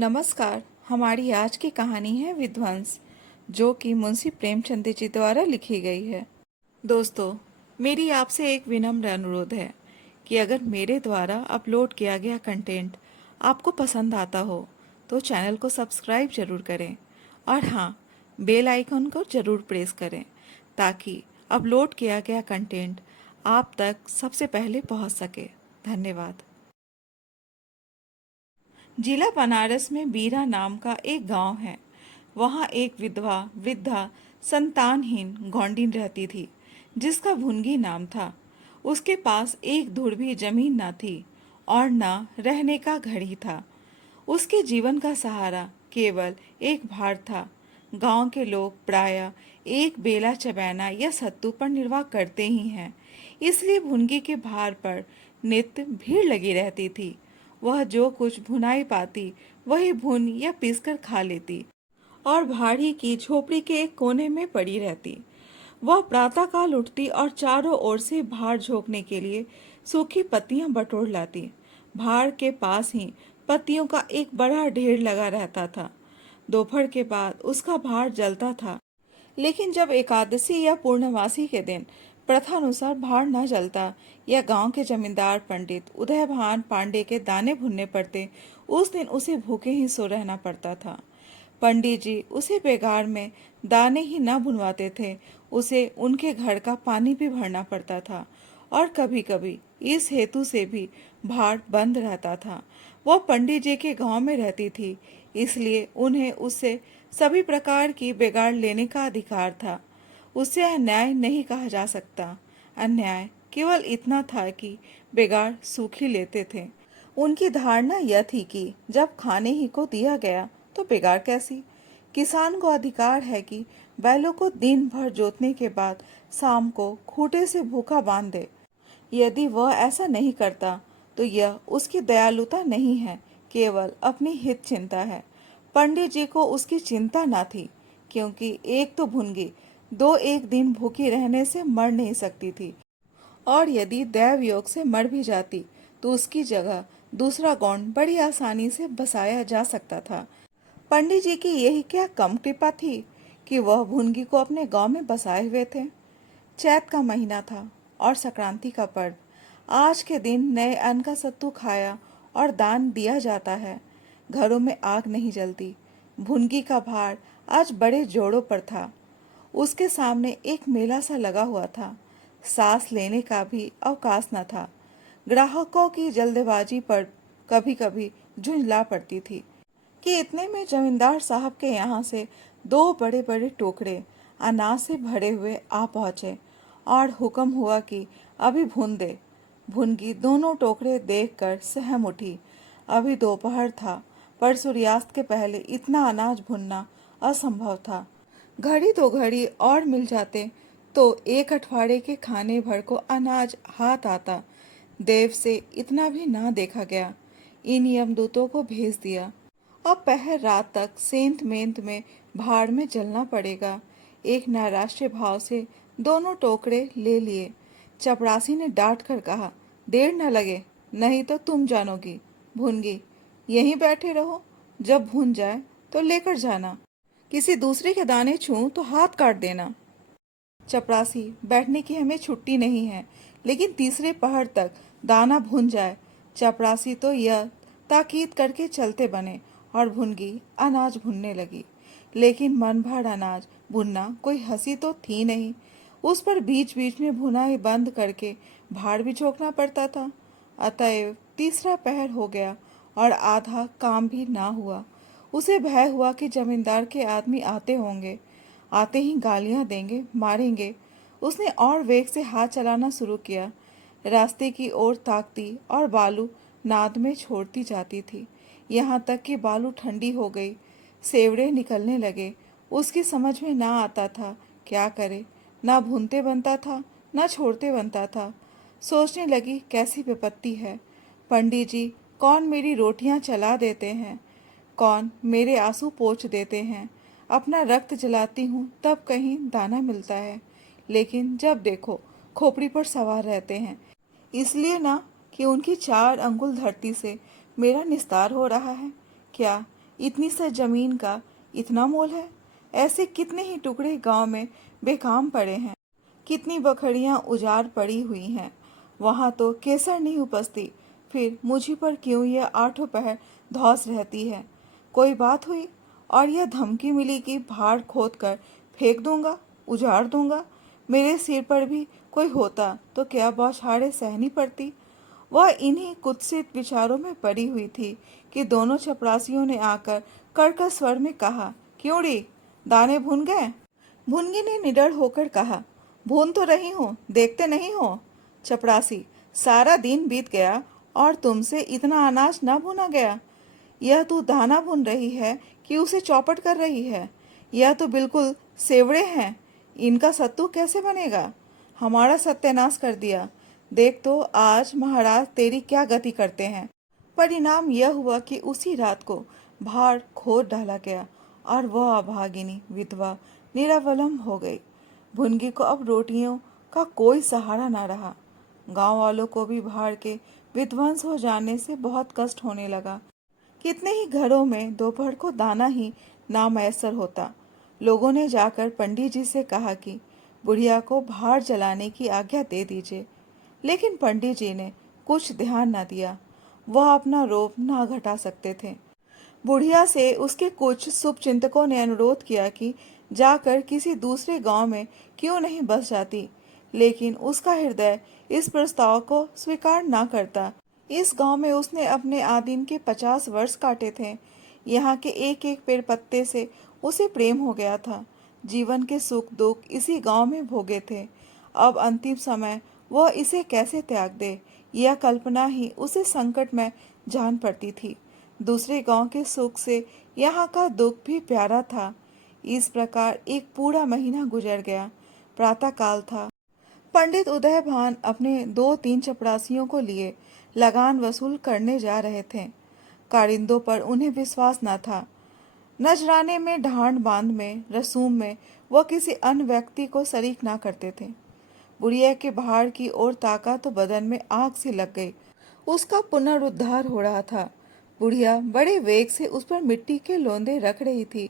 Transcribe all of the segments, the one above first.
नमस्कार। हमारी आज की कहानी है विध्वंस, जो कि मुंशी प्रेमचंद जी द्वारा लिखी गई है। दोस्तों, मेरी आपसे एक विनम्र अनुरोध है कि अगर मेरे द्वारा अपलोड किया गया कंटेंट आपको पसंद आता हो तो चैनल को सब्सक्राइब जरूर करें और हाँ, बेल आइकन को जरूर प्रेस करें ताकि अपलोड किया गया कंटेंट आप तक सबसे पहले पहुंच सके। धन्यवाद। जिला बनारस में बीरा नाम का एक गांव है। वहां एक विधवा वृद्धा संतानहीन गौंडीन रहती थी, जिसका भुनगी नाम था। उसके पास एक धुर भी जमीन न थी और न रहने का घर ही था। उसके जीवन का सहारा केवल एक भार था। गांव के लोग प्रायः एक बेला चबैना या सत्तू पर निर्वाह करते ही हैं, इसलिए भुनगी के भार पर नित्य भीड़ लगी रहती थी। वह जो कुछ भुनाई पाती वही भुन या पीसकर खा लेती और भाड़ी की झोपड़ी के एक कोने में पड़ी रहती। वह प्रातःकाल उठती और चारों ओर से भार झोंकने के लिए सूखी पत्तियां बटोर लाती। भार के पास ही पत्तियों का एक बड़ा ढेर लगा रहता था। दोपहर के बाद उसका भार जलता था, लेकिन जब एकादशी या पूर्णमासी के दिन प्रथानुसार भार न जलता या गांव के जमींदार पंडित उदयभान पांडे के दाने भुनने पड़ते, उस दिन उसे भूखे ही सो रहना पड़ता था। पंडित जी उसे बेगार में दाने ही न भुनवाते थे, उसे उनके घर का पानी भी भरना पड़ता था और कभी कभी इस हेतु से भी भार बंद रहता था। वह पंडित जी के गांव में रहती थी, इसलिए उन्हें उससे सभी प्रकार की बेगार लेने का अधिकार था। उसे अन्याय नहीं कहा जा सकता। अन्याय केवल इतना था कि बेगार सूखी लेते थे। उनकी धारणा यह थी कि जब खाने ही को दिया गया तो बेगार कैसी। किसान को अधिकार है कि बैलों को दिन भर जोतने के बाद शाम को खूंटे से भूखा बांध दे। यदि वह ऐसा नहीं करता तो यह उसकी दयालुता नहीं है, केवल अपनी हित चिंता है। पंडित जी को उसकी चिंता न थी, क्योंकि एक तो भुनगी दो एक दिन भूखी रहने से मर नहीं सकती थी, और यदि दैव योग से मर भी जाती तो उसकी जगह दूसरा गौंड बड़ी आसानी से बसाया जा सकता था। पंडित जी की यही क्या कम कृपा थी कि वह भुनगी को अपने गांव में बसाए हुए थे। चैत का महीना था और संक्रांति का पर्व। आज के दिन नए अन्न का सत्तू खाया और दान दिया जाता है। घरों में आग नहीं जलती। भुनगी का भार आज बड़े जोरों पर था। उसके सामने एक मेला सा लगा हुआ था। सांस लेने का भी अवकाश न था। ग्राहकों की जल्दबाजी पर कभी कभी झुंझला पड़ती थी कि इतने में जमींदार साहब के यहाँ से दो बड़े बड़े टोकरे अनाज से भरे हुए आ पहुँचे और हुक्म हुआ कि अभी भून दे। भुनगी दोनों टोकरे देखकर सहम उठी। अभी दोपहर था, पर सूर्यास्त के पहले इतना अनाज भुनना असंभव था। घड़ी दो घड़ी और मिल जाते तो एक अठवाड़े के खाने भर को अनाज हाथ आता। देव से इतना भी ना देखा गया। इन यमदूतों को भेज दिया। अब पहर रात तक सेंध मेंध में भाड़ में जलना पड़ेगा। एक नैराश्य भाव से दोनों टोकरे ले लिए। चपरासी ने डांट कर कहा, देर न लगे, नहीं तो तुम जानोगी। भुनगी, यहीं बैठे रहो, जब भुन जाए तो लेकर जाना। किसी दूसरे के दाने छूं तो हाथ काट देना। चपरासी, बैठने की हमें छुट्टी नहीं है, लेकिन तीसरे पहर तक दाना भुन जाए। चपरासी तो यह ताकीद करके चलते बने और भुनगी अनाज भुनने लगी। लेकिन मन भर अनाज भुनना कोई हंसी तो थी नहीं। उस पर बीच बीच में भुनाई बंद करके भाड़ भी झोंकना पड़ता था। अतएव तीसरा पहर हो गया और आधा काम भी ना हुआ। उसे भय हुआ कि जमींदार के आदमी आते होंगे। आते ही गालियां देंगे, मारेंगे। उसने और वेग से हाथ चलाना शुरू किया। रास्ते की ओर ताकती और बालू नाद में छोड़ती जाती थी, यहाँ तक कि बालू ठंडी हो गई। सेवड़े निकलने लगे। उसकी समझ में ना आता था क्या करे। ना भूनते बनता था, ना छोड़ते बनता था। सोचने लगी, कैसी विपत्ति है। पंडित जी कौन मेरी रोटियां चला देते हैं, कौन मेरे आंसू पोंछ देते हैं। अपना रक्त जलाती हूँ तब कहीं दाना मिलता है, लेकिन जब देखो खोपड़ी पर सवार रहते हैं। इसलिए ना कि उनकी 4 अंगुल धरती से मेरा निस्तार हो रहा है। क्या इतनी सी जमीन का इतना मोल है? ऐसे कितने ही टुकड़े गांव में बेकाम पड़े हैं, कितनी बखड़ियां उजाड़ पड़ी हुई हैं। वहां तो केसर नहीं उपजती, फिर मुझी पर क्यों यह आठों पहर धौस रहती है? कोई बात हुई और यह धमकी मिली कि भाड़ खोद कर फेंक दूंगा, उजाड़ दूंगा। मेरे सिर पर भी कोई होता तो क्या बौछारें सहनी पड़ती। वह इन्हीं कुत्सित विचारों में पड़ी हुई थी कि दोनों चपरासियों ने आकर कर्कश स्वर में कहा, क्यों रे, दाने भुन गए? भुनगी ने निडर होकर कहा, भून तो रही हूँ, देखते नहीं हो? चपरासी, सारा दिन बीत गया और तुमसे इतना अनाज न भुना गया। यह तू दाना भून रही है कि उसे चौपट कर रही है? यह तो बिल्कुल सेवड़े हैं, इनका सत्तू कैसे बनेगा? हमारा सत्यानाश कर दिया। देख तो आज महाराज तेरी क्या गति करते हैं। परिणाम यह हुआ कि उसी रात को भार खोद डाला गया और वह अभागिनी विधवा निरावलंब हो गई। भुनगी को अब रोटियों का कोई सहारा न रहा। गांव वालों को भी भार के विध्वंस हो जाने से बहुत कष्ट होने लगा। कितने ही घरों में दोपहर को दाना ही नामैसर होता। लोगों ने जाकर पंडित जी से कहा कि बुढ़िया को भार जलाने की आज्ञा दे दीजिए, लेकिन पंडित जी ने कुछ ध्यान न दिया। वह अपना रोब ना घटा सकते थे। बुढ़िया से उसके कुछ शुभचिंतकों ने अनुरोध किया कि जाकर किसी दूसरे गांव में क्यों नहीं बस जाती, लेकिन उसका हृदय इस प्रस्ताव को स्वीकार ना करता। इस गांव में उसने अपने आदिम के 50 वर्ष काटे थे। यहाँ के एक एक पेड़ पत्ते से उसे प्रेम हो गया था। जीवन के सुख दुख इसी गांव में भोगे थे। अब अंतिम समय वह इसे कैसे त्याग दे, यह कल्पना ही उसे संकट में जान पड़ती थी। दूसरे गांव के सुख से यहाँ का दुख भी प्यारा था। इस प्रकार एक पूरा महीना गुजर गया। प्रातः काल था। पंडित उदय भान अपने 2-3 चपरासियों को लिए लगान वसूल करने जा रहे थे। कारिंदों पर उन्हें विश्वास न था। नजराने में, ढांड बांध में, रसूम में वह किसी अन्य व्यक्ति को शरीक ना करते थे। बुढ़िया के भाड़ की ओर ताका तो बदन में आग सी लग गई। उसका पुनरुद्धार हो रहा था। बुढ़िया बड़े वेग से उस पर मिट्टी के लोंदे रख रही थी।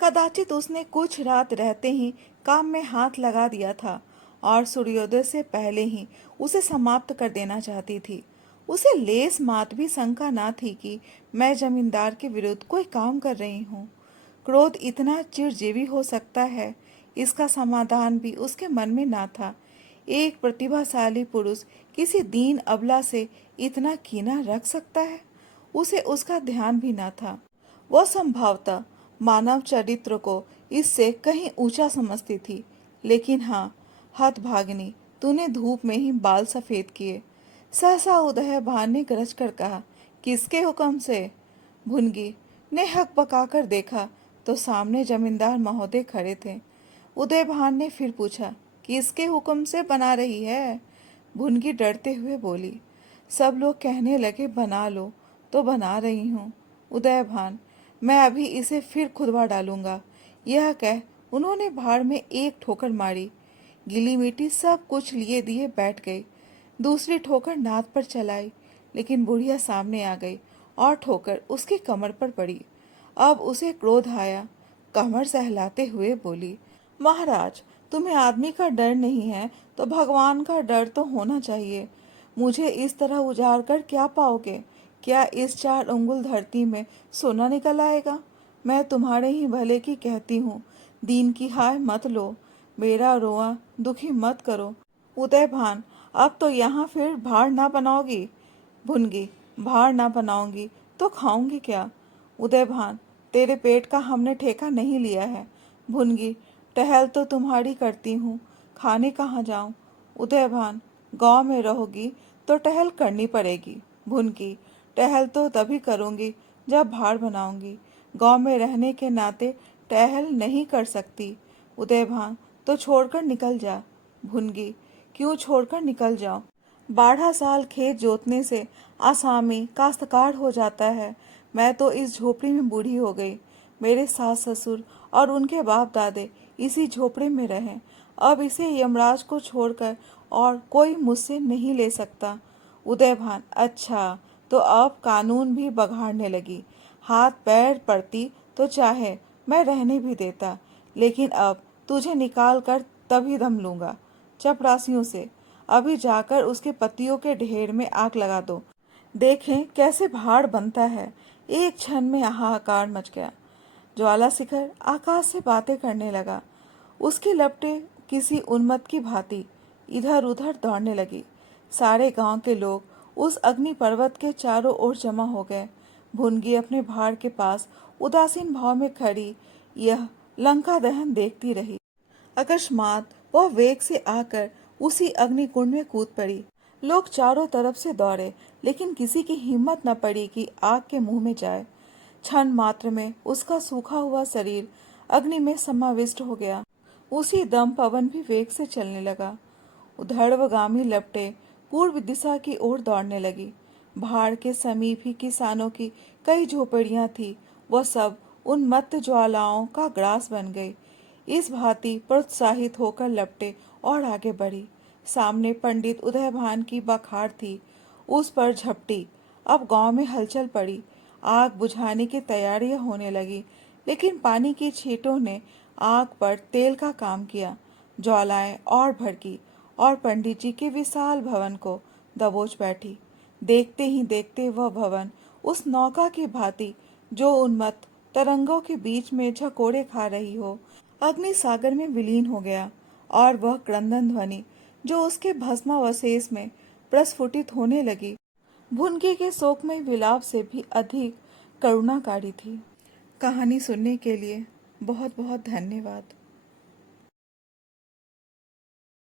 कदाचित उसने कुछ रात रहते ही काम में हाथ लगा दिया था और सूर्योदय से पहले ही उसे समाप्त कर देना चाहती थी। उसे लेस मात भी शंका ना थी कि मैं जमींदार के विरुद्ध कोई काम कर रही हूँ। क्रोध इतना चिरजीवी हो सकता है, इसका समाधान भी उसके मन में ना था। एक प्रतिभाशाली पुरुष किसी दीन अबला से इतना कीना रख सकता है? उसे उसका ध्यान भी ना था। वह संभवतः मानव चरित्र को इससे कहीं ऊंचा समझती थी। लेकिन हाँ, हतभागिनी, तूने धूप में ही बाल सफेद किए। सहसा उदय भान ने गरज कर कहा, किसके हुक्म से? भुनगी ने हक पकाकर देखा तो सामने जमींदार महोदय खड़े थे। उदय भान ने फिर पूछा, किसके हुक्म से बना रही है? भुनगी डरते हुए बोली, सब लोग कहने लगे बना लो तो बना रही हूँ। उदय भान, मैं अभी इसे फिर खुदवा डालूंगा। यह कह उन्होंने भाड़ में एक ठोकर मारी। गीली मिट्टी सब कुछ लिए दिए बैठ गई। दूसरी ठोकर नाद पर चलाई, लेकिन बुढ़िया सामने आ गई और ठोकर उसकी कमर पर पड़ी। अब उसे क्रोध आया। कमर सहलाते हुए बोली, महाराज, तुम्हें आदमी का डर नहीं है तो भगवान का डर तो होना चाहिए। मुझे इस तरह उजाड़ कर क्या पाओगे? क्या इस 4 अंगुल धरती में सोना निकल आएगा? मैं तुम्हारे ही भले की कहती हूँ, दीन की हाय मत लो, मेरा रोआ दुखी मत करो। उदय भान, अब तो यहाँ फिर भाड़ ना बनाओगी? भुनगी, भाड़ ना बनाऊंगी तो खाऊंगी क्या? उदय भान, तेरे पेट का हमने ठेका नहीं लिया है। भुनगी, टहल तो तुम्हारी करती हूँ, खाने कहाँ जाऊँ? उदय भान, गांव में रहोगी तो टहल करनी पड़ेगी। भुनगी, टहल तो तभी करूँगी जब भाड़ बनाऊंगी। गांव में रहने के नाते टहल नहीं कर सकती। उदय भान, तो छोड़कर निकल जा। भुनगी, क्यों छोड़कर निकल जाऊं? 12 साल खेत जोतने से आसामी काश्तकार हो जाता है। मैं तो इस झोपड़ी में बूढ़ी हो गई। मेरे सास ससुर और उनके बाप दादे इसी झोपड़े में रहे। अब इसे यमराज को छोड़कर और कोई मुझसे नहीं ले सकता। उदय भान, अच्छा, तो अब कानून भी बघाड़ने लगी। हाथ पैर पड़ती तो चाहे मैं रहने भी देता, लेकिन अब तुझे निकाल कर तभी दम लूंगा। चपरासियों से अभी जाकर उसके पतियों के ढेर में आग लगा दो, देखें कैसे भाड़ बनता है। एक क्षण में हाहाकार मच गया। ज्वाला शिखर आकाश से बातें करने लगा। उसकी लपटें किसी उन्मत्त की भांति इधर उधर दौड़ने लगी। सारे गांव के लोग उस अग्नि पर्वत के चारों ओर जमा हो गए। भुनगी अपने भाड़ के पास उदासीन भाव में खड़ी यह लंका दहन देखती रही। अकस्मात वह वेग से आकर उसी अग्निकुंड में कूद पड़ी। लोग चारों तरफ से दौड़े, लेकिन किसी की हिम्मत न पड़ी कि आग के मुंह में जाए। क्षण मात्र में उसका सूखा हुआ शरीर अग्नि में समाविष्ट हो गया। उसी दम पवन भी वेग से चलने लगा। उधर्वगामी लपटें पूर्व दिशा की ओर दौड़ने लगी। भाड़ के समीप ही किसानों की कई झोपड़ियां थी, वह सब उन्मत्त ज्वालाओं का ग्रास बन गई। इस भांति प्रोत्साहित होकर लपटें और आगे बढ़ी। सामने पंडित उदयभान की बखार थी, उस पर झपटी। अब गांव में हलचल पड़ी। आग बुझाने की तैयारियां होने लगी, लेकिन पानी की छींटों ने आग पर तेल का काम किया। ज्वालाएं और भड़की और पंडित जी के विशाल भवन को दबोच बैठी। देखते ही देखते वह भवन उस नौका की भांति जो उन्मत्त तरंगों के बीच में झकोड़े खा रही हो, अग्नि सागर में विलीन हो गया। और वह क्रंदन ध्वनि जो उसके भस्मावशेष में प्रस्फुटित होने लगी, भुनके के शोकमय विलाप से भी अधिक करुणाकारी थी। कहानी सुनने के लिए बहुत बहुत धन्यवाद।